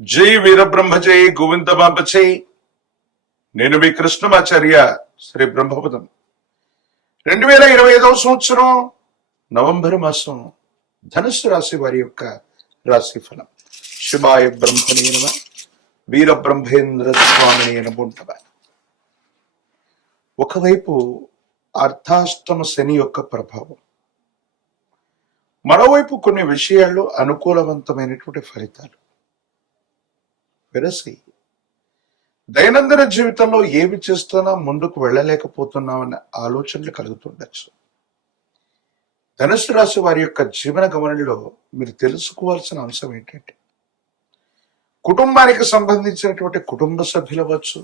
జై వీరబ్రహ్మ జై గోవిందమాంబ జై. నేను మీ కృష్ణమాచార్య. శ్రీ బ్రహ్మపదం 2025 సంవత్సరం నవంబర్ మాసం ధనుస్సు రాశి వారి యొక్క రాశి ఫలం. శివాయ బ్రహ్మణే నమః. వీరబ్రహ్మేంద్ర స్వామినే నమః. ఒకవైపు అర్ధాష్టమ శని యొక్క ప్రభావం, మరోవైపు కొన్ని విషయాల్లో అనుకూలవంతమైనటువంటి ఫలితాలు. వెరసి దైనందిన జీవితంలో ఏమి చేస్తున్నా ముందుకు వెళ్ళలేకపోతున్నామన్న ఆలోచనలు కలుగుతుండొచ్చు. ధనుసు రాశి వారి యొక్క జీవన గమనంలో మీరు తెలుసుకోవాల్సిన అంశం ఏంటంటే, కుటుంబానికి సంబంధించినటువంటి కుటుంబ సభ్యులు అవ్వచ్చు,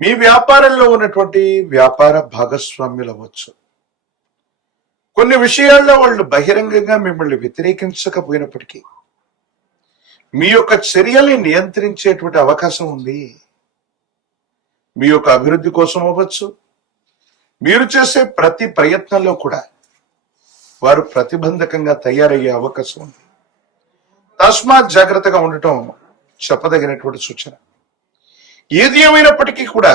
మీ వ్యాపారంలో ఉన్నటువంటి వ్యాపార భాగస్వామ్యులు అవ్వచ్చు. కొన్ని విషయాల్లో వాళ్ళు బహిరంగంగా మిమ్మల్ని వ్యతిరేకించకపోయినప్పటికీ మీ యొక్క చర్యల్ని నియంత్రించేటువంటి అవకాశం ఉంది. మీ యొక్క అభివృద్ధి కోసం అవ్వచ్చు, మీరు చేసే ప్రతి ప్రయత్నంలో కూడా వారు ప్రతిబంధకంగా తయారయ్యే అవకాశం ఉంది. తస్మాత్ జాగ్రత్తగా ఉండటం చెప్పదగినటువంటి సూచన. ఏది ఏమైనప్పటికీ కూడా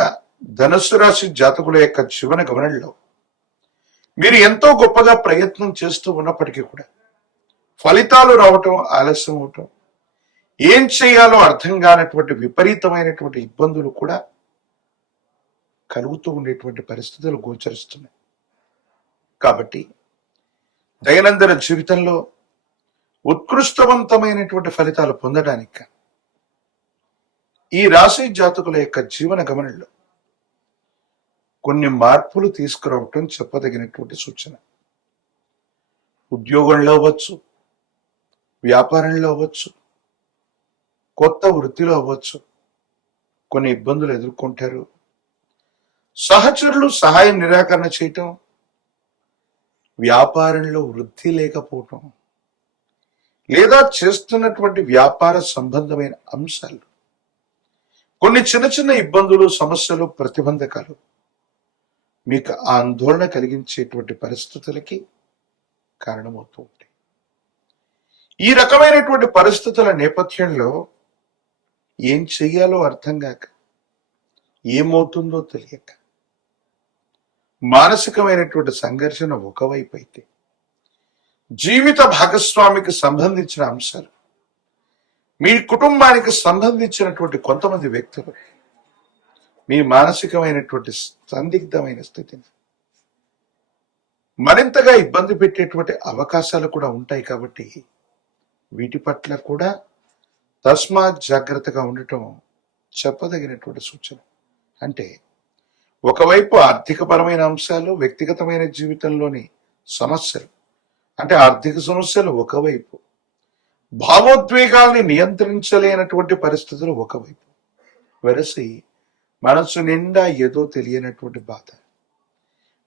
ధనుస్సు రాశి జాతకుల యొక్క జీవన గమనంలో మీరు ఎంతో గొప్పగా ప్రయత్నం చేస్తూ ఉన్నప్పటికీ కూడా ఫలితాలు రావటం ఆలస్యం అవటం, ఏం చేయాలో అర్థం కానటువంటి విపరీతమైనటువంటి ఇబ్బందులు కూడా కలుగుతూ ఉండేటువంటి పరిస్థితులు గోచరిస్తున్నాయి. కాబట్టి దైనందిన జీవితంలో ఉత్కృష్టవంతమైనటువంటి ఫలితాలు పొందడానికి ఈ రాశి జాతకుల యొక్క జీవన గమనంలో కొన్ని మార్పులు తీసుకురావటం చెప్పదగినటువంటి సూచన. ఉద్యోగంలో అవ్వచ్చు, వ్యాపారంలో అవ్వచ్చు, కొత్త వృత్తిలో అవ్వచ్చు, కొన్ని ఇబ్బందులు ఎదుర్కొంటారు. సహచరులు సహాయం నిరాకరణ చేయటం, వ్యాపారంలో వృద్ధి లేకపోవటం, లేదా చేస్తున్నటువంటి వ్యాపార సంబంధమైన అంశాలు కొన్ని చిన్న చిన్న ఇబ్బందులు, సమస్యలు, ప్రతిబంధకాలు మీకు ఆందోళన కలిగించేటువంటి పరిస్థితులకి కారణమవుతూ ఉంటాయి. ఈ రకమైనటువంటి పరిస్థితుల నేపథ్యంలో ఏం చెయ్యాలో అర్థం కాక, ఏమవుతుందో తెలియక మానసికమైనటువంటి సంఘర్షణ ఒకవైపు అయితే, జీవిత భాగస్వామికి సంబంధించిన అంశాలు, మీ కుటుంబానికి సంబంధించినటువంటి కొంతమంది వ్యక్తులు మీ మానసికమైనటువంటి సందిగ్ధమైన స్థితిని మరింతగా ఇబ్బంది పెట్టేటువంటి అవకాశాలు కూడా ఉంటాయి. కాబట్టి వీటి పట్ల కూడా తస్మాత్ జాగ్రత్తగా ఉండటం చెప్పదగినటువంటి సూచన. అంటే ఒకవైపు ఆర్థికపరమైన అంశాలు, వ్యక్తిగతమైన జీవితంలోని సమస్యలు, అంటే ఆర్థిక సమస్యలు ఒకవైపు, భావోద్వేగాల్ని నియంత్రించలేనటువంటి పరిస్థితులు ఒకవైపు, వెరసి మనసు నిండా ఏదో తెలియనటువంటి బాధ,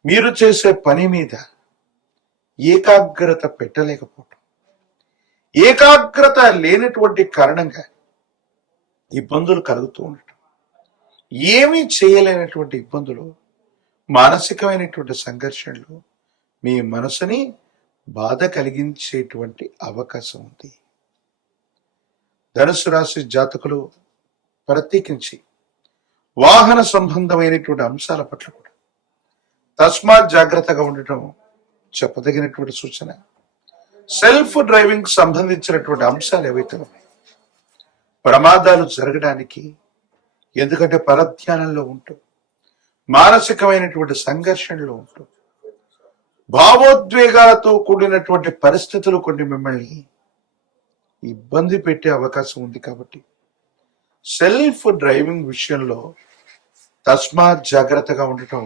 మీరు చేసే పని మీద ఏకాగ్రత పెట్టలేకపోవటం, ఏకాగ్రత లేనటువంటి కారణంగా ఇబ్బందులు కలుగుతూ ఉండటం, ఏమీ చేయలేనటువంటి ఇబ్బందులు, మానసికమైనటువంటి సంఘర్షణలు మీ మనసుని బాధ కలిగించేటువంటి అవకాశం ఉంది. ధనుసు రాశి జాతకులు ప్రత్యేకించి వాహన సంబంధమైనటువంటి అంశాల పట్ల కూడా తస్మాత్ జాగ్రత్తగా ఉండటం చెప్పదగినటువంటి సూచన. సెల్ఫ్ డ్రైవింగ్ సంబంధించినటువంటి అంశాలు ఏవైతే ఉన్నాయి, ప్రమాదాలు జరగడానికి, ఎందుకంటే పరధ్యానంలో ఉంటూ, మానసికమైనటువంటి సంఘర్షణలో ఉంటూ, భావోద్వేగాలతో కూడినటువంటి పరిస్థితులు కొన్ని మిమ్మల్ని ఇబ్బంది పెట్టే అవకాశం ఉంది. కాబట్టి సెల్ఫ్ డ్రైవింగ్ విషయంలో తస్మాత్ జాగ్రత్తగా ఉండటం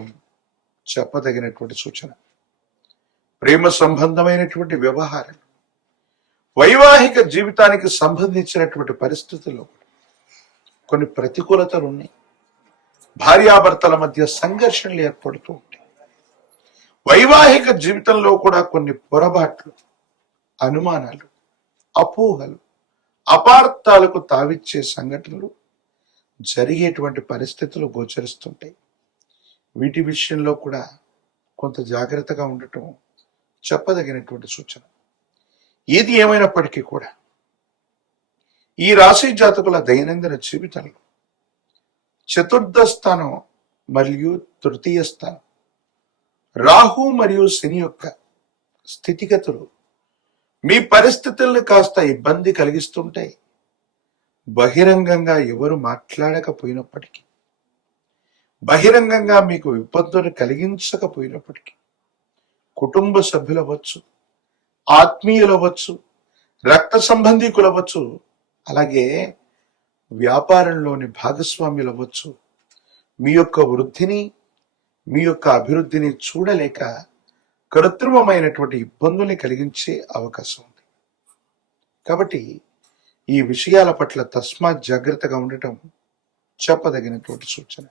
చెప్పదగినటువంటి సూచన. ప్రేమ సంబంధమైనటువంటి వ్యవహారాలు, వైవాహిక జీవితానికి సంబంధించినటువంటి పరిస్థితుల్లో కొన్ని ప్రతికూలతలు ఉన్నాయి. భార్యాభర్తల మధ్య సంఘర్షణలు ఏర్పడుతూ ఉంటాయి. వైవాహిక జీవితంలో కూడా కొన్ని పొరపాట్లు, అనుమానాలు, అపోహలు, అపార్థాలకు తావిచ్చే సంఘటనలు జరిగేటువంటి పరిస్థితులు గోచరిస్తుంటాయి. వీటి విషయంలో కూడా కొంత జాగ్రత్తగా ఉండటం చెప్పదగినటువంటి సూచన. ఏది ఏమైనప్పటికీ కూడా ఈ రాశి జాతకుల దైనందిన జీవితంలో చతుర్థ స్థానం మరియు తృతీయ స్థానం రాహు మరియు శని యొక్క స్థితిగతులు మీ పరిస్థితుల్ని కాస్త ఇబ్బంది కలిగిస్తుంటాయి. బహిరంగంగా ఎవరు మాట్లాడకపోయినప్పటికీ, బహిరంగంగా మీకు ఇబ్బందులు కలిగించకపోయినప్పటికీ, కుటుంబ సభ్యులవచ్చు, ఆత్మీయులవచ్చు, రక్త సంబంధికులవచ్చు, అలాగే వ్యాపారంలోని భాగస్వామ్యులవచ్చు, మీ యొక్క వృద్ధిని, మీ యొక్క అభివృద్ధిని చూడలేక కృత్రిమమైనటువంటి ఇబ్బందుల్ని కలిగించే అవకాశం ఉంది. కాబట్టి ఈ విషయాల పట్ల తస్మాత్ జాగ్రత్తగా ఉండటం చెప్పదగినటువంటి సూచన.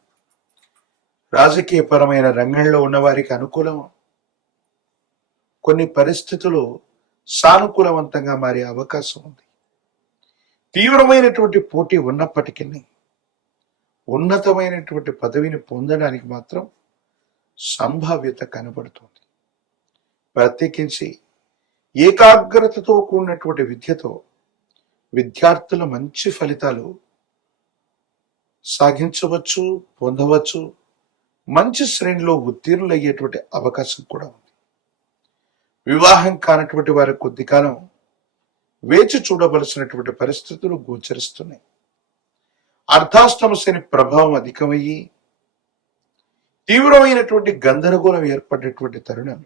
రాజకీయపరమైన రంగంలో ఉన్న వారికి అనుకూలం, కొన్ని పరిస్థితులు సానుకూలవంతంగా మారే అవకాశం ఉంది. తీవ్రమైనటువంటి పోటీ ఉన్నప్పటికీ ఉన్నతమైనటువంటి పదవిని పొందడానికి మాత్రం సంభావ్యత కనబడుతుంది. ప్రత్యేకించి ఏకాగ్రతతో కూడినటువంటి విద్యతో విద్యార్థులు మంచి ఫలితాలు సాధించవచ్చు, పొందవచ్చు. మంచి శ్రేణిలో ఉత్తీర్ణులయ్యేటువంటి అవకాశం కూడా ఉంది. వివాహం కానటువంటి వారి కొద్ది కాలం వేచి చూడవలసినటువంటి పరిస్థితులు గోచరిస్తున్నాయి. అర్ధాష్టమ శని ప్రభావం అధికమయ్యి తీవ్రమైనటువంటి గందరగోళం ఏర్పడినటువంటి తరుణం.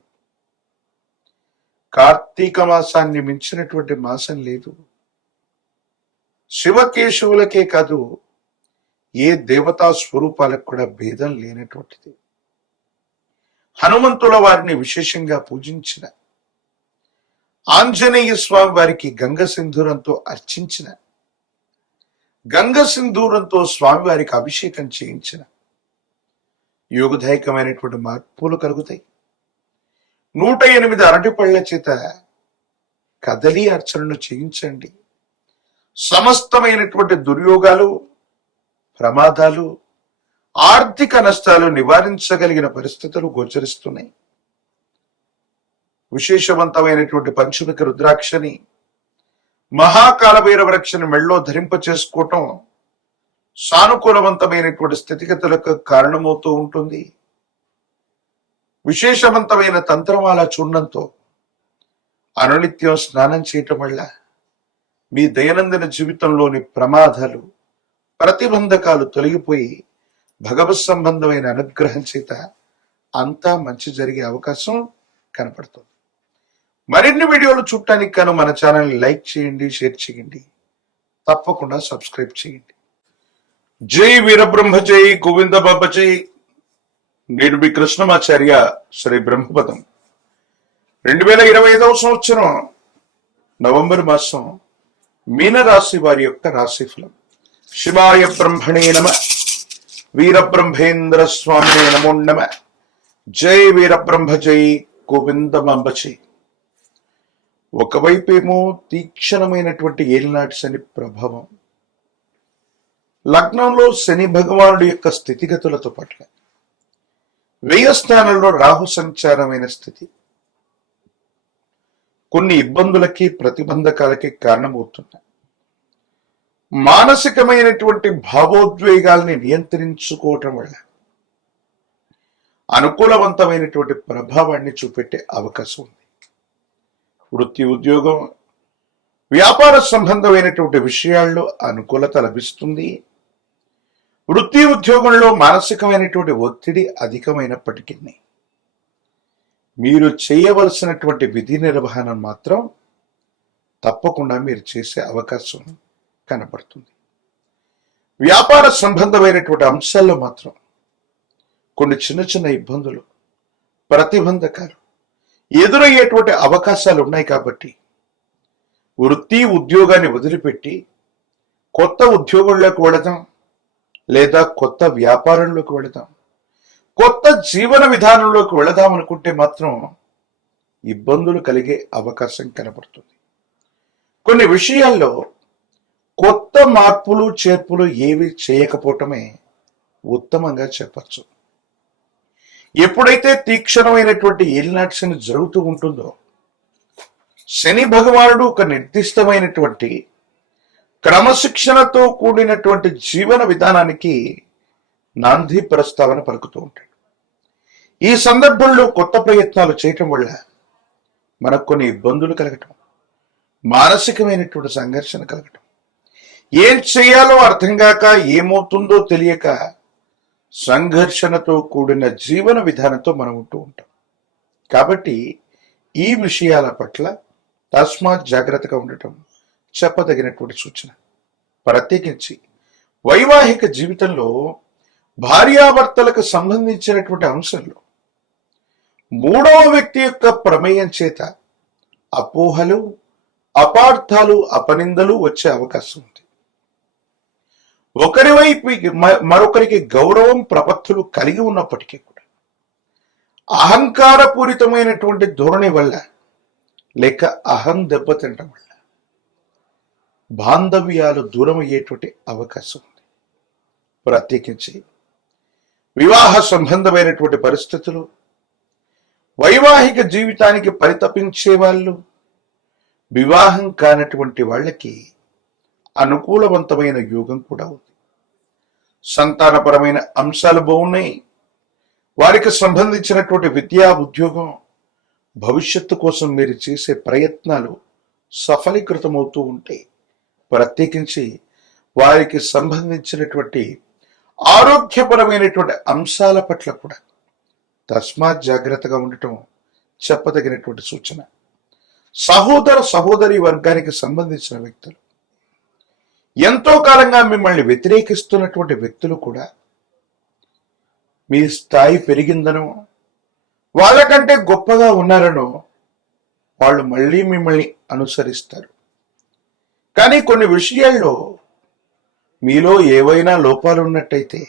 కార్తీక మాసాన్ని మించినటువంటి మాసం లేదు. శివకేశవులకే కాదు, ఏ దేవతా స్వరూపాలకు కూడా భేదం లేనటువంటిది. హనుమంతుల వారిని విశేషంగా పూజించిన, ఆంజనేయ స్వామి వారికి గంగ సింధూరంతో అర్చించిన, గంగ సింధూరంతో స్వామివారికి అభిషేకం చేయించిన యోగదాయకమైనటువంటి మార్పులు కలుగుతాయి. 108 అరటిపళ్ల చేత కదలి అర్చనను చేయించండి. సమస్తమైనటువంటి దుర్యోగాలు, ప్రమాదాలు, ఆర్థిక నష్టాలు నివారించగలిగిన పరిస్థితులు గోచరిస్తున్నాయి. విశేషవంతమైనటువంటి పంచముఖ రుద్రాక్షని, మహాకాలభైరవ రక్షని మెళ్ళో ధరింప చేసుకోవటం సానుకూలవంతమైనటువంటి స్థితిగతులకు కారణమవుతూ ఉంటుంది. విశేషవంతమైన తంత్రమాల చూర్ణంతో అనునిత్యం స్నానం చేయటం వల్ల మీ దైనందిన జీవితంలోని ప్రమాదాలు, ప్రతిబంధకాలు తొలగిపోయి భగవత్ సంబంధమైన అనుగ్రహం చేత అంతా మంచి జరిగే అవకాశం కనపడుతుంది. మరిన్ని వీడియోలు చూడటానికి గాను మన ఛానల్ లైక్ చేయండి, షేర్ చేయండి, తప్పకుండా సబ్స్క్రైబ్ చేయండి. జై వీరబ్రహ్మ జై, గోవింద బాబా జై. నేను మీ కృష్ణమాచార్య, శ్రీ బ్రహ్మపదం. 2025వ సంవత్సరం నవంబర్ మాసం మీనరాశి వారి యొక్క రాశిఫలం. శివాయ బ్రహ్మణే నమ, వీరబ్రహ్మేంద్ర స్వామినే నమో నమ. జై వీరబ్రహ్మ జై, గోవింద బాబ జై. ఒకవైపేమో తీక్షణమైనటువంటి ఏలినాటి శని ప్రభావం, లగ్నంలో శని భగవానుడి యొక్క స్థితిగతులతో పట్ల వ్యయ స్థానంలో రాహు సంచారమైన స్థితి కొన్ని ఇబ్బందులకి, ప్రతిబంధకాలకి కారణమవుతున్నాయి. మానసికమైనటువంటి భావోద్వేగాల్ని నియంత్రించుకోవటం వల్ల అనుకూలవంతమైనటువంటి ప్రభావాన్ని చూపెట్టే అవకాశం ఉంది. వృత్తి, ఉద్యోగం, వ్యాపార సంబంధమైనటువంటి విషయాల్లో అనుకూలత లభిస్తుంది. వృత్తి, ఉద్యోగంలో మానసికమైనటువంటి ఒత్తిడి అధికమైనప్పటికీ మీరు చేయవలసినటువంటి విధి నిర్వహణ మాత్రం తప్పకుండా మీరు చేసే అవకాశం కనపడుతుంది. వ్యాపార సంబంధమైనటువంటి అంశాల్లో మాత్రం కొన్ని చిన్న చిన్న ఇబ్బందులు, ప్రతిబంధకాలు ఎదురయ్యేటువంటి అవకాశాలు ఉన్నాయి. కాబట్టి వృత్తి, ఉద్యోగాన్ని వదిలిపెట్టి కొత్త ఉద్యోగంలోకి వెళదాం, లేదా కొత్త వ్యాపారంలోకి వెళదాం, కొత్త జీవన విధానంలోకి వెళదాం అనుకుంటే మాత్రం ఇబ్బందులు కలిగే అవకాశం కనబడుతుంది. కొన్ని విషయాల్లో కొత్త మార్పులు, చేర్పులు ఏవి చేయకపోవటమే ఉత్తమంగా చెప్పచ్చు. ఎప్పుడైతే తీక్షణమైనటువంటి ఏలినాటి శని జరుగుతూ ఉంటుందో, శని భగవానుడు ఒక నిర్దిష్టమైనటువంటి క్రమశిక్షణతో కూడినటువంటి జీవన విధానానికి నాంది ప్రస్తావన పలుకుతూ ఉంటాడు. ఈ సందర్భంలో కొత్త ప్రయత్నాలు చేయటం వల్ల మనకు కొన్ని ఇబ్బందులు కలగటం, మానసికమైనటువంటి సంఘర్షణ కలగటం, ఏం చేయాలో అర్థం కాక ఏమవుతుందో తెలియక సంఘర్షణతో కూడిన జీవన విధానంతో మనం ఉంటూ ఉంటాం. కాబట్టి ఈ విషయాల పట్ల తస్మాత్ జాగ్రత్తగా ఉండటం చెప్పదగినటువంటి సూచన. ప్రత్యేకించి వైవాహిక జీవితంలో భార్యాభర్తలకు సంబంధించినటువంటి అంశంలో మూడవ వ్యక్తి యొక్క ప్రమేయం చేత అపోహలు, అపార్థాలు, అపనిందలు వచ్చే అవకాశం ఉంది. ఒకరి వైపు మరొకరికి గౌరవం, ప్రపత్తులు కలిగి ఉన్నప్పటికీ కూడా అహంకారపూరితమైనటువంటి ధోరణి వల్ల లేక అహం దెబ్బతింటం వల్ల బాంధవ్యాలు దూరం అయ్యేటువంటి అవకాశం ఉంది. ప్రత్యేకించి వివాహ సంబంధమైనటువంటి పరిస్థితులు, వైవాహిక జీవితానికి పరితపించే వాళ్ళు, వివాహం కానటువంటి వాళ్ళకి అనుకూలవంతమైన యోగం కూడా ఉంది. సంతానపరమైన అంశాలు బాగున్నాయి. వారికి సంబంధించినటువంటి విద్యా, ఉద్యోగం, భవిష్యత్తు కోసం మీరు చేసే ప్రయత్నాలు సఫలీకృతమవుతూ ఉంటాయి. ప్రత్యేకించి వారికి సంబంధించినటువంటి ఆరోగ్యపరమైనటువంటి అంశాల పట్ల కూడా తస్మాత్ జాగ్రత్తగా ఉండటం చెప్పదగినటువంటి సూచన. సహోదర సహోదరి వర్గానికి సంబంధించిన వ్యక్తులు, ఎంతో కాలంగా మిమ్మల్ని వ్యతిరేకిస్తున్నటువంటి వ్యక్తులు కూడా మీ స్థాయి పెరిగిందనో, వాళ్ళకంటే గొప్పగా ఉన్నారనో వాళ్ళు మళ్ళీ మిమ్మల్ని అనుసరిస్తారు. కానీ కొన్ని విషయాల్లో మీలో ఏవైనా లోపాలు ఉన్నట్టయితే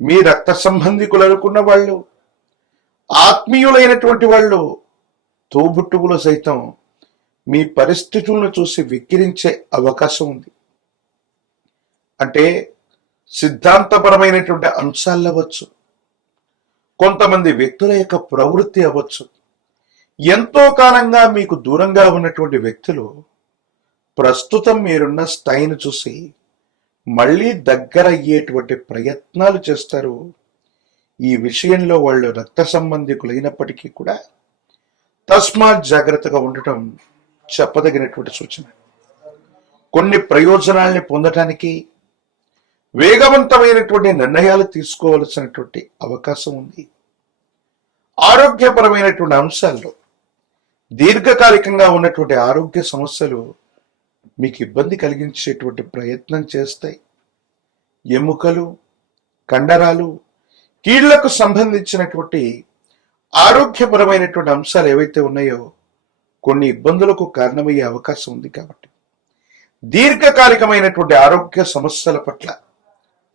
మీ రక్త సంబంధికులు అనుకున్న వాళ్ళు, ఆత్మీయులైనటువంటి వాళ్ళు, తోబుట్టువులు సైతం మీ పరిస్థితులను చూసి వెక్కిరించే అవకాశం ఉంది. అంటే సిద్ధాంతపరమైనటువంటి అంశాలు అవ్వచ్చు, కొంతమంది వ్యక్తుల యొక్క ప్రవృత్తి అవ్వచ్చు. ఎంతో కాలంగా మీకు దూరంగా ఉన్నటువంటి వ్యక్తులు ప్రస్తుతం మీరున్న స్థాయిని చూసి మళ్ళీ దగ్గర అయ్యేటువంటి ప్రయత్నాలు చేస్తారు. ఈ విషయంలో వాళ్ళు రక్త సంబంధికులైనప్పటికీ కూడా తస్మాత్ జాగ్రత్తగా ఉండటం చెప్పదగినటువంటి సూచన. కొన్ని ప్రయోజనాల్ని పొందటానికి వేగవంతమైనటువంటి నిర్ణయాలు తీసుకోవాల్సినటువంటి అవకాశం ఉంది. ఆరోగ్యపరమైనటువంటి అంశాల్లో దీర్ఘకాలికంగా ఉన్నటువంటి ఆరోగ్య సమస్యలు మీకు ఇబ్బంది కలిగించేటువంటి ప్రయత్నం చేస్తాయి. ఎముకలు, కండరాలు, కీళ్లకు సంబంధించినటువంటి ఆరోగ్యపరమైనటువంటి అంశాలు ఏవైతే ఉన్నాయో కొన్ని ఇబ్బందులకు కారణమయ్యే అవకాశం ఉంది. కాబట్టి దీర్ఘకాలికమైనటువంటి ఆరోగ్య సమస్యల పట్ల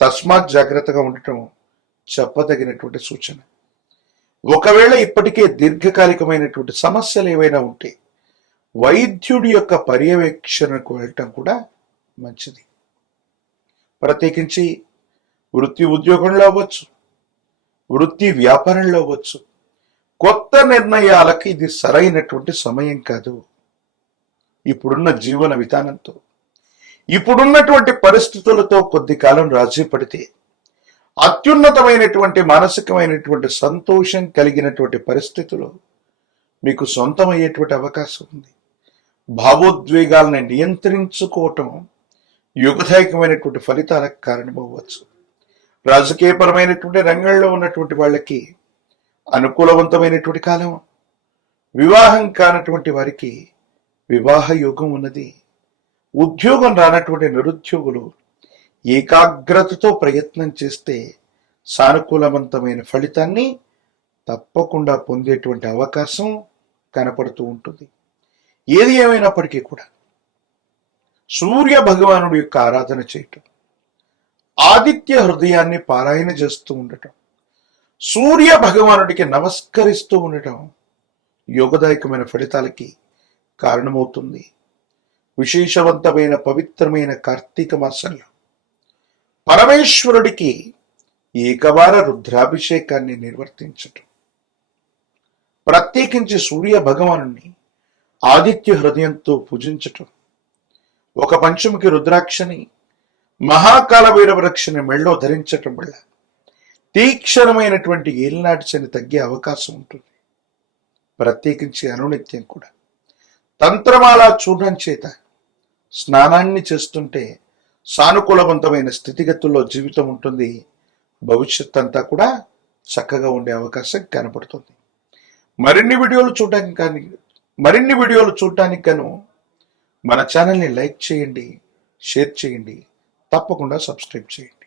తస్మాత్ జాగ్రత్తగా ఉండటం చెప్పదగినటువంటి సూచన. ఒకవేళ ఇప్పటికే దీర్ఘకాలికమైనటువంటి సమస్యలు ఏవైనా ఉంటే వైద్యుడి యొక్క పర్యవేక్షణకు వెళ్ళటం కూడా మంచిది. ప్రత్యేకించి వృత్తి ఉద్యోగంలో అవ్వచ్చు, వృత్తి వ్యాపారంలో అవ్వచ్చు, కొత్త నిర్ణయాలకు ఇది సరైనటువంటి సమయం కాదు. ఇప్పుడున్న జీవన విధానంతో, ఇప్పుడున్నటువంటి పరిస్థితులతో కొద్ది కాలం రాజీ పడితే అత్యున్నతమైనటువంటి మానసికమైనటువంటి సంతోషం కలిగినటువంటి పరిస్థితులు మీకు సొంతమయ్యేటువంటి అవకాశం ఉంది. భావోద్వేగాలను నియంత్రించుకోవటం యుగదాయకమైనటువంటి ఫలితాలకు కారణమవ్వచ్చు. రాజకీయపరమైనటువంటి రంగంలో ఉన్నటువంటి వాళ్ళకి అనుకూలవంతమైనటువంటి కాలం, వివాహం కానటువంటి వారికి వివాహ యోగం ఉన్నది. ఉద్యోగం రానటువంటి నిరుద్యోగులు ఏకాగ్రతతో ప్రయత్నం చేస్తే సానుకూలవంతమైన ఫలితాన్ని తప్పకుండా పొందేటువంటి అవకాశం కనపడుతూ ఉంటుంది. ఏది ఏమైనప్పటికీ కూడా సూర్య భగవానుడి యొక్క ఆరాధన చేయటం, ఆదిత్య హృదయాన్ని పారాయణ చేస్తూ ఉండటం, సూర్య భగవానుడికి నమస్కరిస్తూ ఉండటం యోగదాయకమైన ఫలితాలకి కారణమవుతుంది. విశేషవంతమైన పవిత్రమైన కార్తీక మాసంలో పరమేశ్వరుడికి ఏకవార రుద్రాభిషేకాన్ని నిర్వర్తించటం, ప్రత్యేకించి సూర్య భగవానుని ఆదిత్య హృదయంతో పూజించటం, ఒక పంచముఖి రుద్రాక్షని, మహాకాల భైరవ రక్షని మెళ్ళో ధరించటం వల్ల తీక్షణమైనటువంటి ఏలినాటి శని తగ్గే అవకాశం ఉంటుంది. ప్రత్యేకించి అనునిత్యం కూడా తంత్రమాల చూడడం చేత స్నానాన్ని చేస్తుంటే సానుకూలవంతమైన స్థితిగతుల్లో జీవితం ఉంటుంది. భవిష్యత్ అంతా కూడా చక్కగా ఉండే అవకాశం కనపడుతుంది. మరిన్ని వీడియోలు చూడటానికి గాను మన ఛానల్ని లైక్ చేయండి, షేర్ చేయండి, తప్పకుండా సబ్స్క్రైబ్ చేయండి.